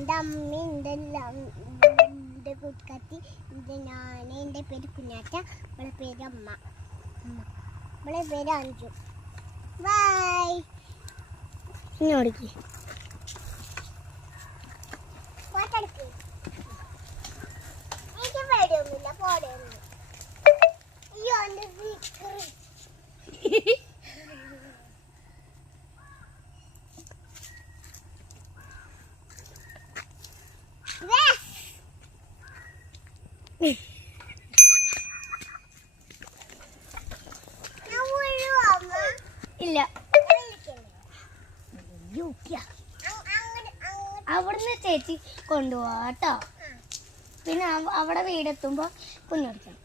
എൻ്റെ അമ്മ എൻ്റെ കൂട്ടുകാരി ഞാൻ എൻ്റെ പേര് കുഞ്ഞാറ്റ അവളെ പേര് അമ്മ അവളെ പേര് അഞ്ചു ബൈ ഇങ്ങോട്ടേക്ക് എനിക്ക് പേടിയൊന്നുമില്ല പോടെയൊന്നും അയ്യോ എൻ്റെ ഇല്ല അവിടുന്ന് ചേച്ചി കൊണ്ടുപോവാട്ടോ പിന്നെ അവിടെ വീടെത്തുമ്പോ കുഞ്ഞെടുക്കണം